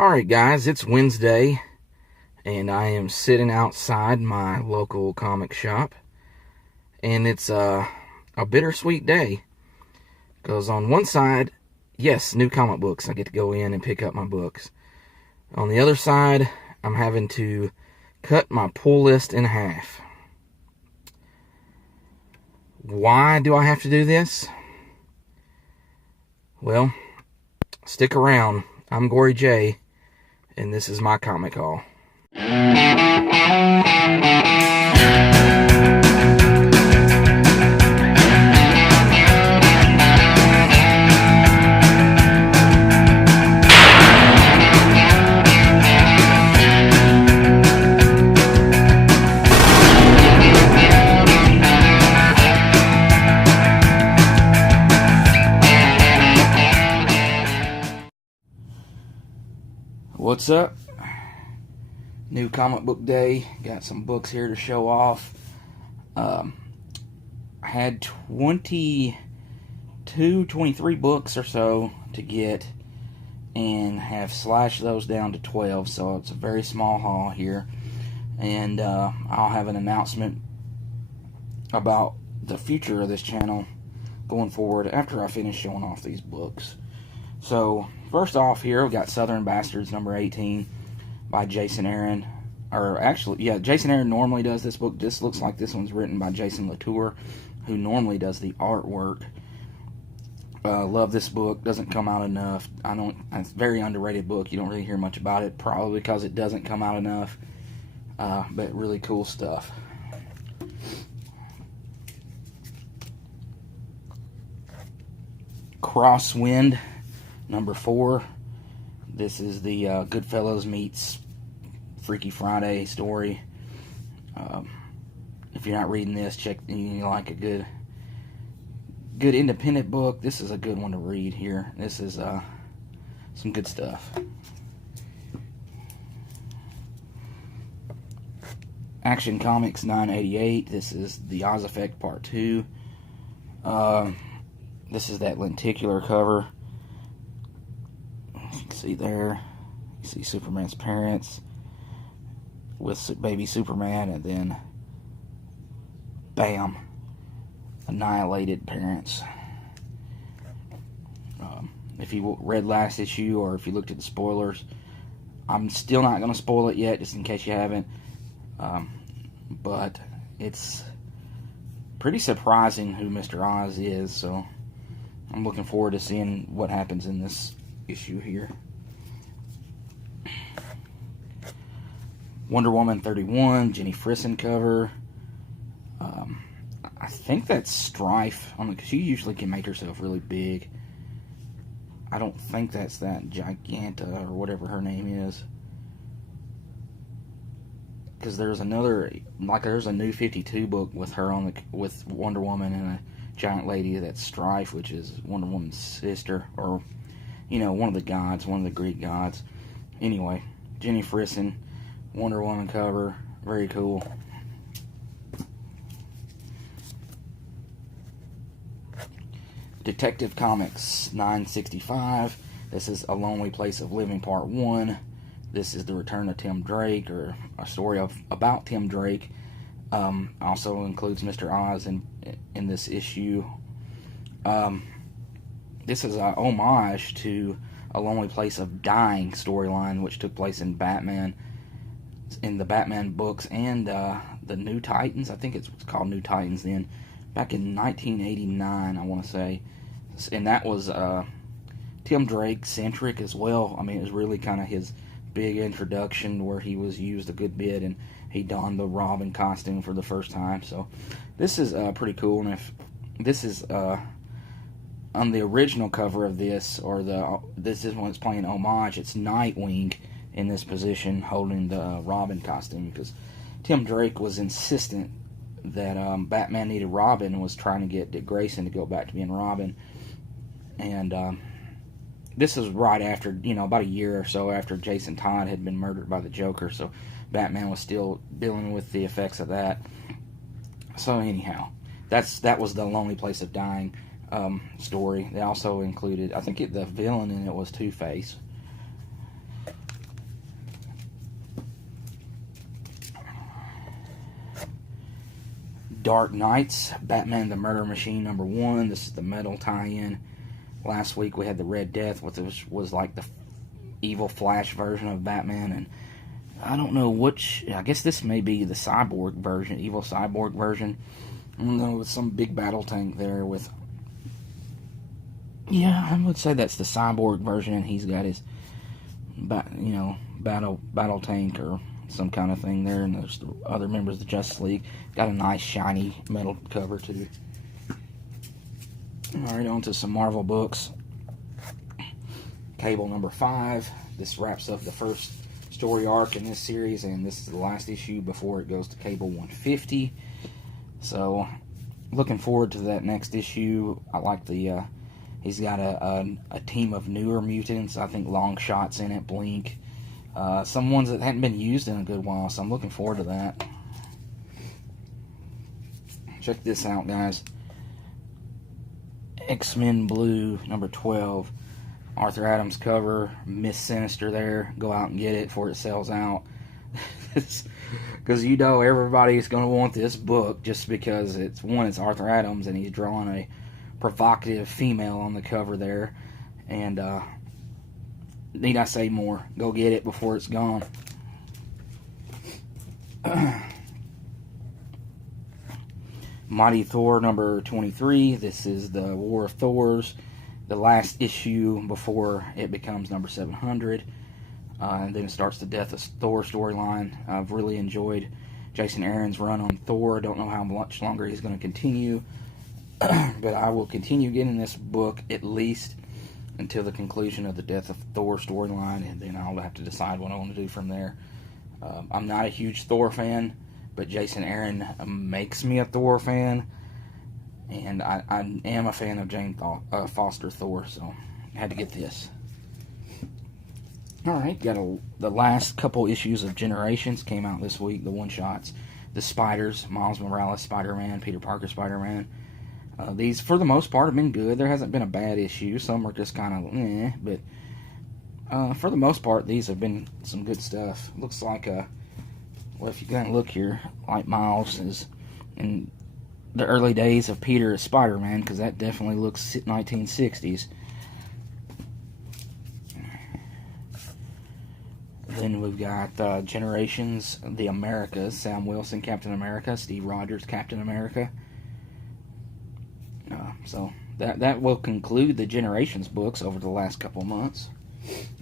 Alright guys, it's Wednesday, and I am sitting outside my local comic shop, and it's a bittersweet day, because on one side, yes, new comic books, I get to go in and pick up my books. On the other side, I'm having to cut my pull list in half. Why do I have to do this? Well, stick around. I'm Gory J, and this is my comic haul. What's up? New comic book day. Got some books here to show off. I had 23 books or so to get, and have slashed those down to 12, so it's a very small haul here. And I'll have an announcement about the future of this channel going forward after I finish showing off these books. So first off here, we've got Southern Bastards number 18 by Jason Aaron. Or actually, yeah, Jason Aaron normally does this book. This looks like this one's written by Jason Latour, who normally does the artwork. Love this book. Doesn't come out enough. It's a very underrated book. You don't really hear much about it, probably because it doesn't come out enough. But really cool stuff. Crosswind number 4. This is the Goodfellas meets Freaky Friday story. If you're not reading this, check. You like a good independent book, this is a good one to read here. This is some good stuff. Action Comics 988. This is the Oz Effect Part 2. This is that lenticular cover. You can see there. You see Superman's parents with baby Superman, and then bam, annihilated parents. If you read last issue, or if you looked at the spoilers, I'm still not going to spoil it yet, just in case you haven't. But it's pretty surprising who Mr. Oz is, so I'm looking forward to seeing what happens in this issue here. Wonder Woman 31, Jenny Frison cover. I think that's Strife, because she usually can make herself really big. I don't think that's that Giganta, or whatever her name is. Because there's another, there's a new 52 book with her with Wonder Woman and a giant lady that's Strife, which is Wonder Woman's sister, or one of the gods, one of the Greek gods. Anyway, Jenny Frison, Wonder Woman cover, very cool. Detective Comics 965. This is A Lonely Place of Living Part 1. This is the return of Tim Drake, or a story about Tim Drake. Also includes Mr. Oz in this issue. This is an homage to A Lonely Place of Dying storyline, which took place in Batman, in the Batman books, and the New Titans. I think it's called New Titans then, back in 1989, I want to say. And that was Tim Drake centric as well. I mean, it was really kind of his big introduction, where he was used a good bit, and he donned the Robin costume for the first time. So this is pretty cool. And if this is on the original cover of this, or this is when it's playing homage, it's Nightwing in this position holding the Robin costume, because Tim Drake was insistent that Batman needed Robin, and was trying to get Dick Grayson to go back to being Robin. And this is right after, about a year or so after Jason Todd had been murdered by the Joker, so Batman was still dealing with the effects of that. So anyhow, that was the Lonely Place of Dying story. They also included, I think the villain in it was Two-Face. Dark Knights, Batman the Murder Machine #1. This is the metal tie-in. Last week we had the Red Death, which was like the evil Flash version of Batman, and I don't know which. I guess this may be the cyborg version, evil cyborg version. I don't know, with some big battle tank there with. Yeah, I would say that's the cyborg version, and he's got his, battle tank or some kind of thing there, and there's the other members of the Justice League. Got a nice shiny metal cover too. Alright, on to some Marvel books. Cable #5. This wraps up the first story arc in this series, and this is the last issue before it goes to Cable 150. So, looking forward to that next issue. I like the, he's got a team of newer mutants. I think Longshot's in it, Blink. Some ones that hadn't been used in a good while, so I'm looking forward to that. Check this out, guys. X-Men Blue #12. Arthur Adams cover, Miss Sinister there. Go out and get it before it sells out. Because everybody's going to want this book just because it's Arthur Adams and he's drawing a provocative female on the cover there. And need I say more? Go get it before it's gone. Mighty Thor #23. This is the War of Thors, the last issue before it becomes #700. And then it starts the Death of Thor storyline. I've really enjoyed Jason Aaron's run on Thor. I don't know how much longer he's going to continue. But I will continue getting this book at least until the conclusion of the Death of Thor storyline. And then I'll have to decide what I want to do from there. I'm not a huge Thor fan, but Jason Aaron makes me a Thor fan. And I am a fan of Jane Foster Thor, so I had to get this. Alright, got the last couple issues of Generations came out this week, the one-shots. The Spiders, Miles Morales Spider-Man, Peter Parker Spider-Man. These, for the most part, have been good. There hasn't been a bad issue. Some are just kind of but for the most part, these have been some good stuff. Looks like, well, if you kind of look here, like Miles is in the early days of Peter as Spider-Man, because that definitely looks 1960s. Then we've got Generations, The Americas, Sam Wilson, Captain America, Steve Rogers, Captain America. So that will conclude the Generations books over the last couple months.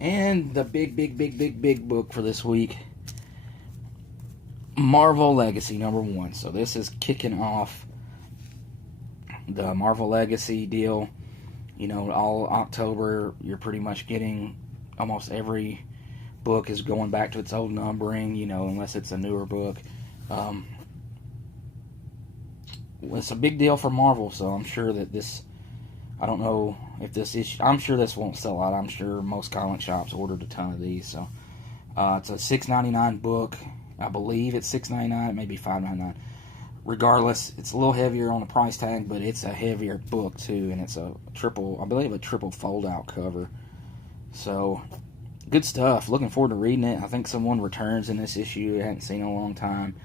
And the big book for this week, Marvel Legacy #1. So this is kicking off the Marvel Legacy deal. All October, you're pretty much getting almost every book is going back to its old numbering, unless it's a newer book. It's a big deal for Marvel, so I'm sure that this, I don't know if this issue, I'm sure this won't sell out. I'm sure most comic shops ordered a ton of these. So it's a $6.99 book. I believe it's $6.99, it may be $5.99. Regardless, it's a little heavier on the price tag, but it's a heavier book too, and it's a triple fold-out cover. So, good stuff. Looking forward to reading it. I think someone returns in this issue I hadn't seen in a long time,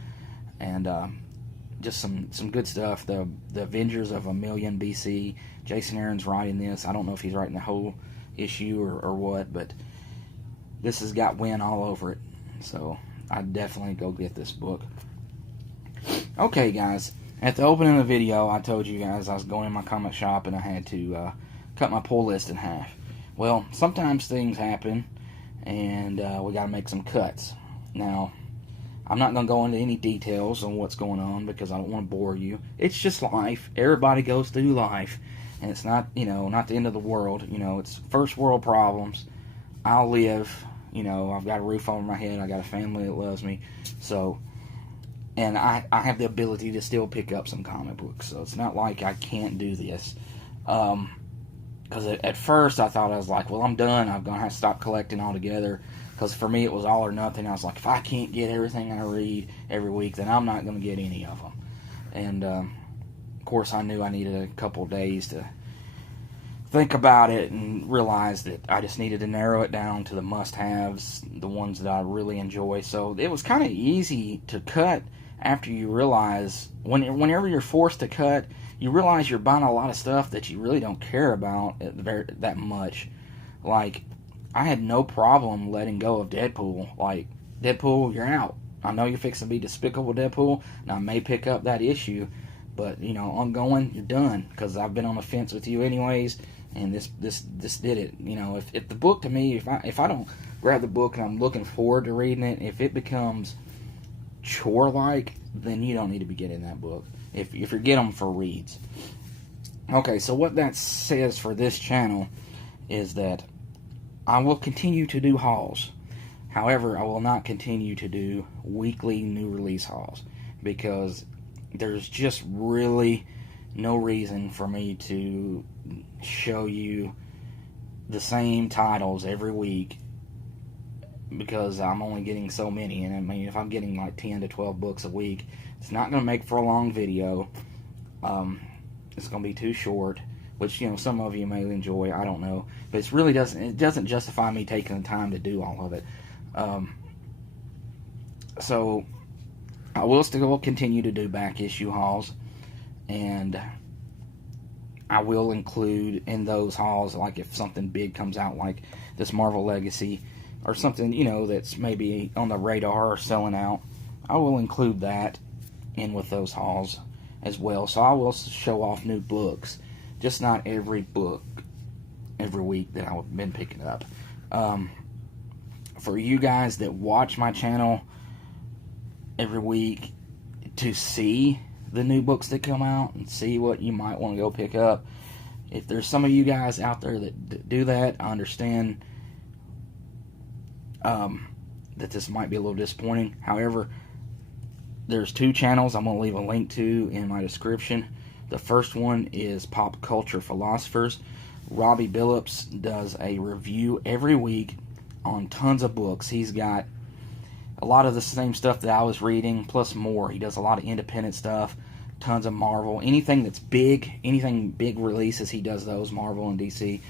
and just some good stuff. The Avengers of 1,000,000 BC. Jason Aaron's writing this. I don't know if he's writing the whole issue or what, but this has got Win all over it. So, I'd definitely go get this book. Okay, guys, at the opening of the video, I told you guys I was going in my comic shop and I had to cut my pull list in half. Well, sometimes things happen, and we got to make some cuts. Now, I'm not going to go into any details on what's going on because I don't want to bore you. It's just life. Everybody goes through life, and it's not, not the end of the world. It's first world problems. I'll live. I've got a roof over my head. I got a family that loves me. So, and I have the ability to still pick up some comic books. So it's not like I can't do this. Because at first I thought, I was like, well, I'm done. I'm going to have to stop collecting altogether. Because for me it was all or nothing. I was like, if I can't get everything I read every week, then I'm not going to get any of them. And, of course, I knew I needed a couple of days to think about it and realize that I just needed to narrow it down to the must-haves, the ones that I really enjoy. So it was kind of easy to cut after you realize, whenever you're forced to cut, you realize you're buying a lot of stuff that you really don't care about that much. Like, I had no problem letting go of Deadpool. Like, Deadpool, you're out. I know you're fixing to be Despicable Deadpool, and I may pick up that issue, but, you know, ongoing, you're done, because I've been on the fence with you anyways, and this did it. You know, if the book, to me, if I don't grab the book and I'm looking forward to reading it, if it becomes chore-like, then you don't need to be getting that book, if you get them for reads. Okay, so what that says for this channel is that I will continue to do hauls. However, I will not continue to do weekly new release hauls, because there's just really no reason for me to show you the same titles every week, because I'm only getting so many. And I mean, if I'm getting like 10 to 12 books a week, it's not going to make for a long video. It's going to be too short, which, you know, some of you may enjoy, I don't know, but it doesn't justify me taking the time to do all of it. So I will still continue to do back issue hauls, and I will include in those hauls, like if something big comes out like this Marvel Legacy, or something, you know, that's maybe on the radar or selling out, I will include that in with those hauls as well. So I will show off new books, just not every book every week that I've been picking up. For you guys that watch my channel every week to see the new books that come out and see what you might want to go pick up, if there's some of you guys out there that do that, I understand that this might be a little disappointing. However, there's two channels I'm going to leave a link to in my description. The first one is Pop Culture Philosophers. Robbie Billups does a review every week on tons of books. He's got a lot of the same stuff that I was reading, plus more. He does a lot of independent stuff, tons of Marvel. Anything that's big, anything big releases, he does those, Marvel and DC.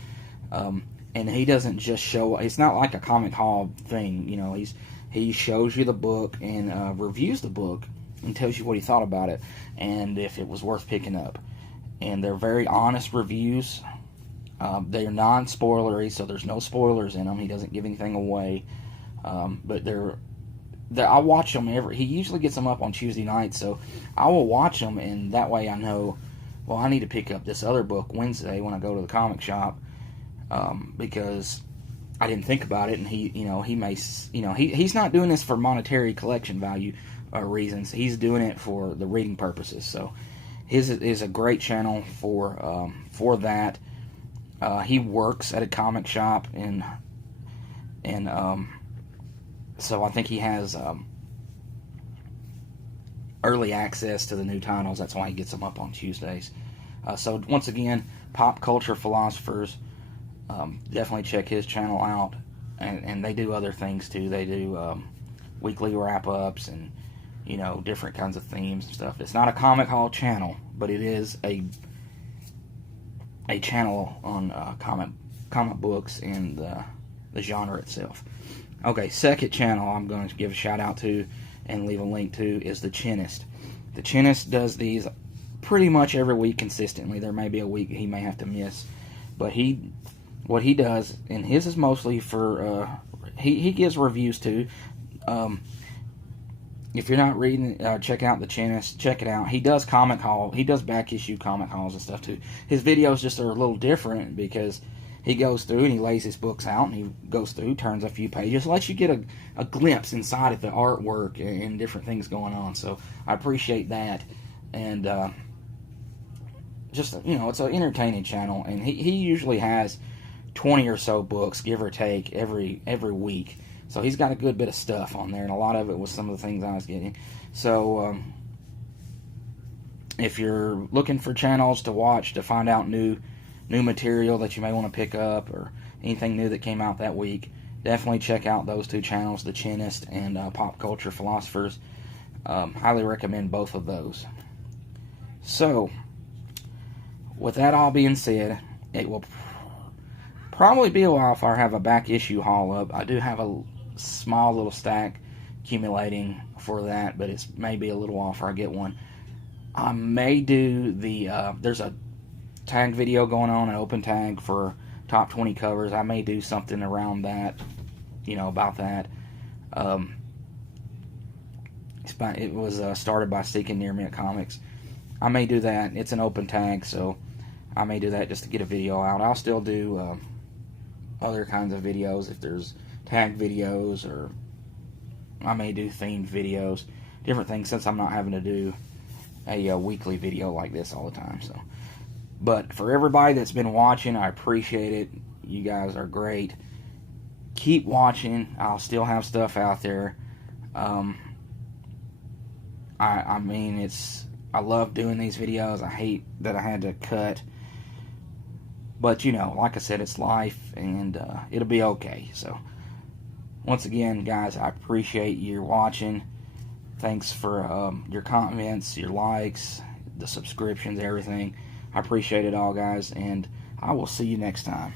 And he doesn't just show, it's not like a comic haul thing, you know. He shows you the book and reviews the book and tells you what he thought about it and if it was worth picking up. And they're very honest reviews. They're non-spoilery, so there's no spoilers in them. He doesn't give anything away. But I watch them he usually gets them up on Tuesday nights, so I will watch them, and that way I know, well, I need to pick up this other book Wednesday when I go to the comic shop, because I didn't think about it. And he's not doing this for monetary collection value reasons. He's doing it for the reading purposes. So his is a great channel for that. He works at a comic shop, and so I think he has early access to the new titles. That's why he gets them up on Tuesdays. So once again, Pop Culture Philosophers, definitely check his channel out. And they do other things too. They do weekly wrap-ups and, you know, different kinds of themes and stuff. It's not a comic haul channel, but it is a channel on comic books and the genre itself. Okay, second channel I'm going to give a shout out to and leave a link to is the Chinest. The Chinest does these pretty much every week consistently. There may be a week he may have to miss, but what he does, and his is mostly for he gives reviews too. If you're not reading, check out the Chinest. Check it out. He does comic haul. He does back issue comic hauls and stuff too. His videos just are a little different because he goes through and he lays his books out and he goes through, turns a few pages, lets you get a glimpse inside of the artwork and different things going on. So I appreciate that. And just, you know, it's an entertaining channel. And he usually has 20 or so books, give or take, every week. So he's got a good bit of stuff on there, and a lot of it was some of the things I was getting. So if you're looking for channels to watch to find out new material that you may want to pick up or anything new that came out that week, definitely check out those two channels, the Chinest and Pop Culture Philosophers. Highly recommend both of those. So, with that all being said, it will probably be a while if I have a back issue haul up. I do have a small little stack accumulating for that, but it's maybe a little while before I get one. I may do the there's a tag video going on, an open tag for top 20 covers. I may do something around that, about that. It was started by Seeking Near Mint Comics. I may do that. It's an open tag, so I may do that just to get a video out. I'll still do other kinds of videos if there's tag videos, or I may do themed videos, different things, since I'm not having to do a weekly video like this all the time. So, but for everybody that's been watching, I appreciate it. You guys are great. Keep watching. I'll still have stuff out there. I mean, I love doing these videos. I hate that I had to cut, but like I said, it's life, and it'll be okay. So once again, guys, I appreciate you watching. Thanks for your comments, your likes, the subscriptions, everything. I appreciate it all, guys, and I will see you next time.